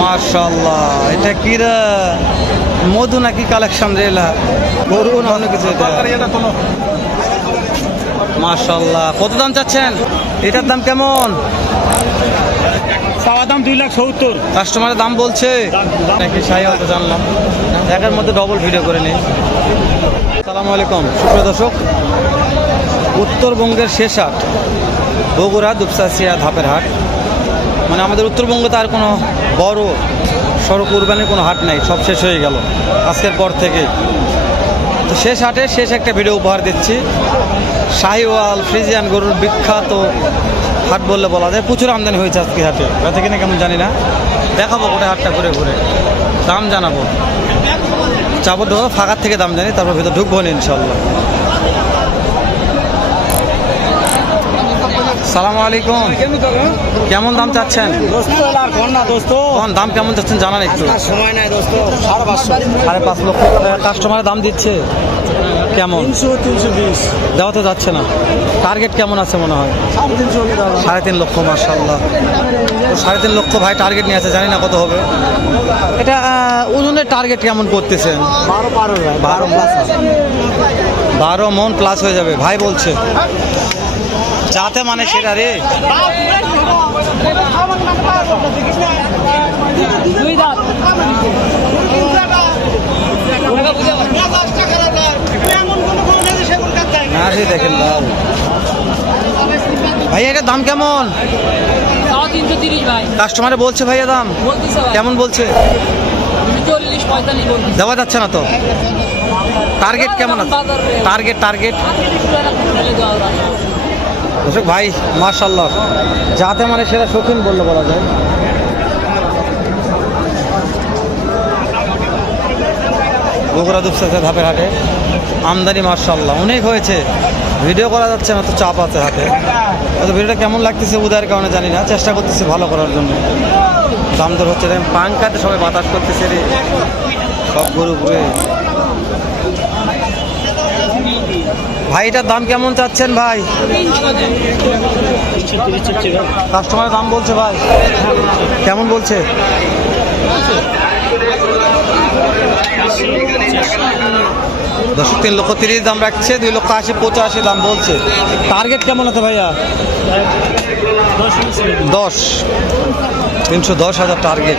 মাশাল্লাহ এটা কি মধু নাকি কালেকশন রে এলা? গরু না অন্য কিছু এটা? মাশাল্লাহ কত দাম চাচ্ছেন? এটার দাম কেমন? চাওয়া দাম দুই লাখ সত্তর। কাস্টমারের দাম বলছে? নাকি সাই হয়তো জানলাম। একের মধ্যে ডবল ভিডিও করে নিই। সালামু আলাইকুম সুপ্রিয় দর্শক। উত্তরবঙ্গের শেষ হাট বগুড়া দুপসাসিয়া ধাপের হাট। মানে আমাদের উত্তরবঙ্গে তার কোনো বড় সড়ক কুরবানির কোনো হাট নাই, সব শেষ হয়ে গেল, আজকের পর থেকে তো শেষ হাটে শেষ একটা ভিডিও উপহার দিচ্ছি। শাহিওয়াল ফ্রিজিয়ান গরুর বিখ্যাত হাট বললে বলা যায়, প্রচুর আমদানি হয়েছে আজকে হাটে। বেঁচে কিনা কেমন জানি না। দেখাবো গোটা হাটটা ঘুরে ঘুরে। দাম জানাব। ঢোকা ফাঁকার থেকে দাম জানি, তারপর ভিতরে ঢুকবো না ইনশাল্লাহ। সালাম আলাইকুম। কেমন দাম চাচ্ছেন? কোন দাম কেমন চাচ্ছেন জানান একটু। সময় নাই দোস্ত সাড়ে পাঁচশো। সাড়ে পাঁচ লক্ষ কাস্টমারের দাম দিচ্ছে। কেমন? দেওয়া তো যাচ্ছে না। টার্গেট কেমন আছে মনে হয়? সাড়ে তিন লক্ষ মার্শাল্লাহ সাড়ে তিন লক্ষ ভাই টার্গেট নিয়ে আছে জানি না কত হবে। এটা ওজনের টার্গেট কেমন করতেছেন? বারো বারো বারো বারো মন প্লাস হয়ে যাবে ভাই বলছে। যাতে মানে সেটা রে। না রে দেখেন ভাই এটার দাম কেমন? কাস্টমারে বলছে ভাইয়া দাম। কেমন বলছে? দেওয়া যাচ্ছে না তো? টার্গেট কেমন আছে? টার্গেট টার্গেট দর্শক ভাই মার্শাল্লাহ যাতে মানে সেটা শৌখিন বললে বলা যায়। বগুড়া দুপসাতে ধাপের হাটে। আমদানি মার্শাল্লাহ অনেক হয়েছে। ভিডিও করা যাচ্ছে না, তো চাপ আছে হাতে। হয়তো ভিডিওটা কেমন লাগতেছে উদয়ের কারণে জানি না। চেষ্টা করতেছি ভালো করার জন্য। দাম দর হচ্ছে পাঙ্কাতে সবাই বাতাস করতেছে রে। সব গরু ঘুরে। ভাই, এটার দাম কেমন চাচ্ছেন ভাই? কাস্টমার দাম বলছে ভাই। কেমন বলছে? দশ তিন লক্ষ তিরিশ দাম রাখছে, দুই লক্ষ আশি, পঁচাশি দাম বলছে। টার্গেট কেমন আছে ভাইয়া? দশ। তিনশো দশ হাজার টার্গেট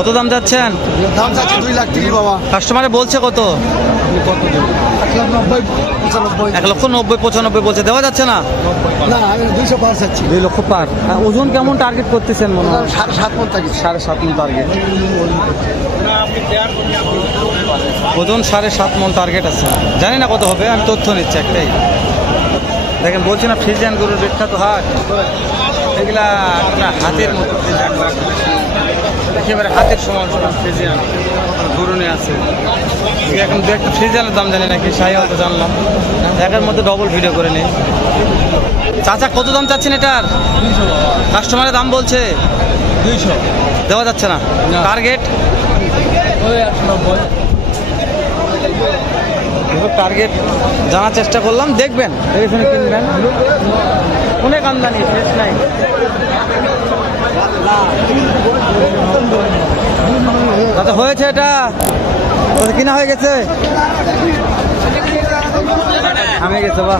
কত দাম যাচ্ছেন? দাম চাচ্ছে দুই লাখ তিরিশ বাবা। কাস্টমারে বলছে কত? এক লক্ষ নব্বই পঁচানব্বই বলছে। দেওয়া যাচ্ছে না? না আমি দুইশো পাঁচ চাচ্ছি দুই লক্ষ পার। ওজন কেমন টার্গেট করতেছেন মনে হয়? সাড়ে সাত মন থাকি সাড়ে সাত মন টার্গেট ওজন সাড়ে সাত মন টার্গেট আছে। জানি না কত হবে আমি তথ্য নিচ্ছি একটাই। দেখেন বলছি না ফ্রিজিয়ান গরুর বিখ্যাত হাট। এগুলা আপনার হাতের মতো। একেবারে হাতের সমান সমান ফ্রিজিয়ান গরু নিয়ে আছে এখন দু একটা ফ্রিজিয়ানের দাম জানি নাকি সাই হয়তো জানলাম। একের মধ্যে ডবল ভিডিও করে নিই। চাচা কত দাম চাচ্ছেন এটার? কাস্টমারের দাম বলছে। দুইশো। দেওয়া যাচ্ছে না। টার্গেট টার্গেট জানার চেষ্টা করলাম। দেখবেন দেখে শুনে কিনবেন। অনেক আমদানি শেষ নাই। দাদা, হয়েছে এটা? কিনা হয়ে গেছে? আমি গেছে বা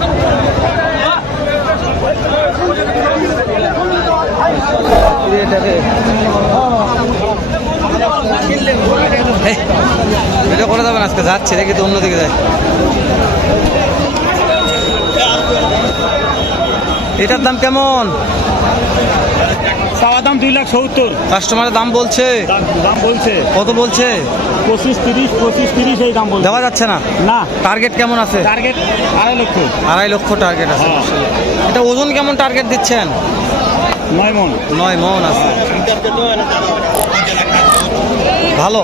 ভিডিও করে যাবেন আজকে, যাচ্ছে, দেখি তো অন্যদিকে যায় এটার দাম কেমন? চাওয়া দাম দুই লাখ সত্তর। কাস্টমারের দাম বলছে। দাম বলছে। কত বলছে? পঁচিশ তিরিশ পঁচিশ তিরিশ এই দাম বলছে। দেওয়া যাচ্ছে না? না। টার্গেট কেমন আছে? টার্গেট আড়াই লক্ষ। আড়াই লক্ষ টার্গেট আছে। হ্যাঁ। এটা ওজন কেমন টার্গেট দিচ্ছেন? নয় মন। নয় মন আছে। ভালো।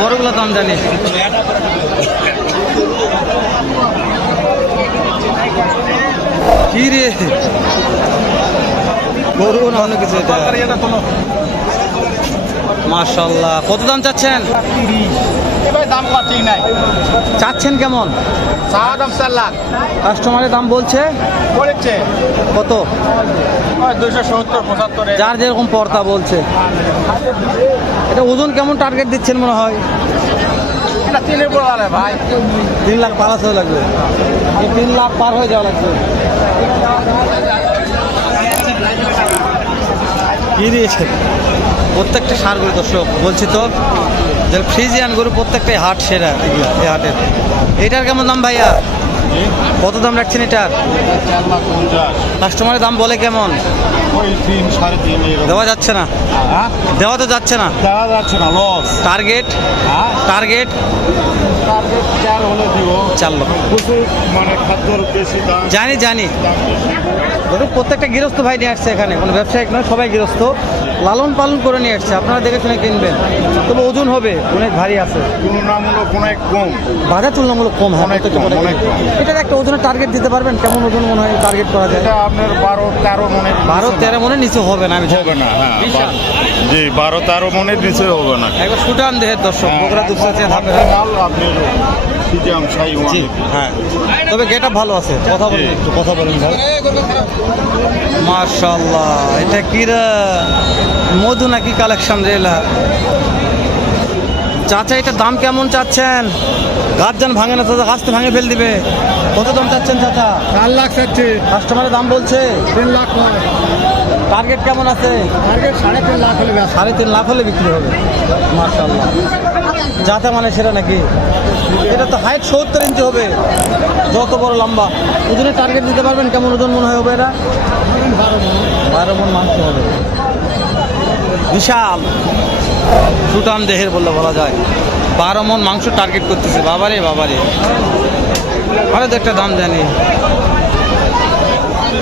বড়গুলো দাম জানি। কি রে? গরু না অন্য কিছু এটা। মাশাল্লাহ কত দাম চাচ্ছেন? দাম নাই। চাচ্ছেন কেমন? চাওয়া দাম চার লাখ। কাস্টমারের দাম বলছে? কত? দুইশো সত্তর পঁচাত্তরে যার যেরকম পর্দা বলছে। এটা ওজন কেমন টার্গেট দিচ্ছেন মনে হয়? তিনের ভাই। তিন লাখ পার হয়ে লাগবে। তিন লাখ পার হয়ে যাওয়া লাগবে। কি দিয়েছে প্রত্যেকটা সার গরু দর্শক, বলছি তো, যে ফ্রিজিয়ান গরু প্রত্যেকটাই হাট সেরা এই হাটের। এটার কেমন দাম ভাইয়া? কত দাম রাখছেন এটার কাস্টমারের দাম বলে কেমন? দেওয়া যাচ্ছে না। হ্যাঁ দেওয়া তো যাচ্ছে না। দেওয়া যাচ্ছে না লস টার্গেট হ্যাঁ টার্গেট টার্গেট চার লক্ষ। মানে খাদ্যর বেশি জানি। জানি প্রত্যেকটা গৃহস্থ ভাই নিয়ে আসছে এখানে। কোনো ব্যবসায়িক নয় সবাই গৃহস্থ। লালন পালন করে নিয়ে আসছে। আপনারা দেখে শুনে কিনবেন। তবে ওজন হবে অনেক ভারী আছে। তুলনামূলক অনেক কম। বাজার তুলনামূলক কম হয় অনেক প্রত্যেকটা অনেক কম। এটার একটা ওজনের টার্গেট দিতে পারবেন? কেমন ওজন মনে হয় টার্গেট করা যায়? এটা আপনার বারো তেরো মনে বারো তেরো মনে নিচে হবে না আমি। হবে না হ্যাঁ বিশাল। জি বারো তেরো মনের নিচে হবে না। একবার সুটান দেহের দর্শক বগুড়া দুপসাচে ধাপে আপনার মাল আপনার সিজাম হ্যাঁ। তবে গেট ভালো আছে কথা বলেন জি। একটু কথা বলেন ভাই। মাশাল্লাহ এটা কি রে? মধু নাকি কালেকশন রেলা চাচা এটার দাম কেমন চাচ্ছেন? গাছ যান ভাঙে না চাচা গাছ তো ভাঙে ফেল দিবে। কত দাম চাচ্ছেন চাচা? চার লাখ চাচ্ছে। কাস্টমারের দাম বলছে। তিন লাখ টার্গেট কেমন আছে? টার্গেট সাড়ে তিন লাখ হলে সাড়ে তিন লাখ হলে বিক্রি হবে। মার্শাল্লাহ যাতে মানে সেটা নাকি? এটা তো হাইট সত্তর ইঞ্চি হবে। যত বড় লম্বা। ওজনের টার্গেট দিতে পারবেন? কেমন ওজন মনে হয় হবে এটা? বারো মন মাংস হবে। বিশাল। সুটাম দেহের বললে বলা যায়। বারো মন মাংস টার্গেট করতেছে। বাবারে বাবারে। আরও তো একটা দাম জানি।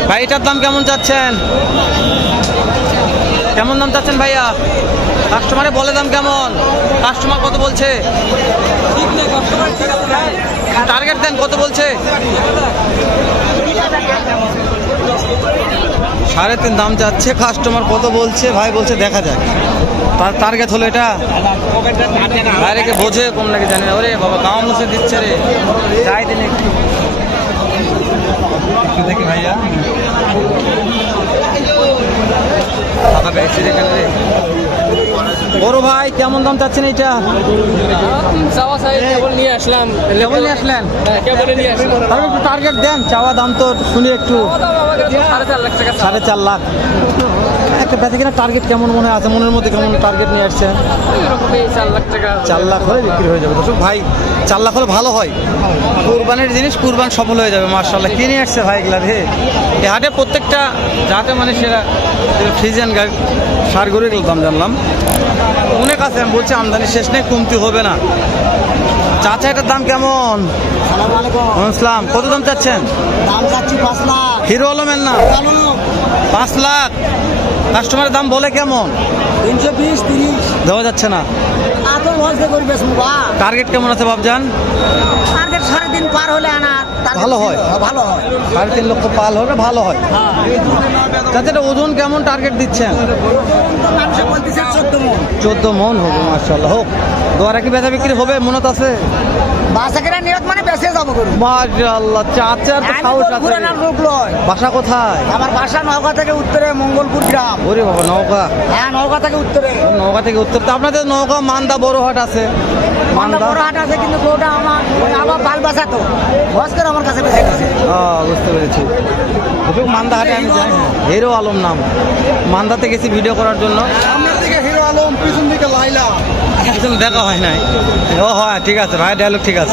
ভাই, এটার দাম কেমন চাচ্ছেন? কেমন দাম চাচ্ছেন ভাইয়া? কাস্টমারে বলে দাম কেমন? কাস্টমার কত বলছে? টার্গেট দেন, কত বলছে? সাড়ে তিন দাম যাচ্ছে কাস্টমার কত বলছে? ভাই বলছে দেখা যাক। তার টার্গেট হলো এটা। বাইরেকে বোঝে, কম নাকি জানি না। ওরে বাবা গাঁও মুছে দিচ্ছে রে। যাই দিন একটু। দেখি ভাইয়া ফাঁকা পেয়েছি রে এখানে রে। বড় ভাই কেমন দাম চাচ্ছেন কেবল নিয়ে আসলাম। নিয়ে আসলেন? হ্যাঁ, তাহলে একটু টার্গেট দেন চাওয়া দাম তো শুনি একটু। সাড়ে চার লাখ। একটা বেচা কিনা টার্গেট কেমন মনে আছে মনের মধ্যে কেমন টার্গেট নিয়ে আসছেন চার লাখ টাকা চার লাখ হলে বিক্রি হয়ে যাবে। দর্শক ভাই চার লাখ হলে ভালো হয়। কুরবানের জিনিস কুরবান সফল হয়ে যাবে মার্শাল্লাহ কিনে আসছে ভাই এগুলা রে? এই হাটে প্রত্যেকটা যাতে মানে সেরা ফ্রিজেন সার গরু এগুলো দাম জানলাম। অনেক আছে আমি বলছি আমদানি শেষ নেই কমতি হবে না। চাচা এটার দাম কেমন? ইসলাম কত দাম চাচ্ছেন? দাম চাচ্ছি পাঁচ লাখ। হিরো আলমের না পাঁচ লাখ। কাস্টমারের দাম বলে কেমন? তিনশো বিশ তিরিশ। দেওয়া যাচ্ছে না। টার্গেট কেমন আছে বাবজান টার্গেট সাড়ে তিন পার হলে আনা ভালো হয়। ভালো হয়। সাড়ে তিন লক্ষ পাল হলে ভালো হয়। তাতে ওজন কেমন টার্গেট দিচ্ছেন? চোদ্দ মন। চোদ্দ মন হবে মার্শাল্লাহ হোক দোয়ারা কি বেচা বিক্রি হবে? মনত আছে? বাসাকেরা নিয়ত মানে বেঁচে যাব চাচার তো সাহস আছে বাসা কোথায়? আমার বাসা নওগাঁ থেকে উত্তরে মঙ্গলপুর গ্রাম। ওরে বাবা নৌকা হ্যাঁ নওগাঁ থেকে উত্তরে। থেকে উত্তর। তো আপনাদের মান্দা বড়হাট আছে। মান্দা মান্দা? হাট আছে কিন্তু ওটা আমার আমার বাল বাসা তো। বস করে আমার কাছে বেঁচে গেছে। বুঝতে পেরেছি। ওকে মান্দা হাটে আমি যাই হিরো আলম নাম। মান্দাতে গেছি ভিডিও করার জন্য। সামনের দিকে হিরো আলম পিছন দিকে লাইলা। দেখা হয় নাই। ও হয় ঠিক আছে ভাই ডায়লগ ঠিক আছে।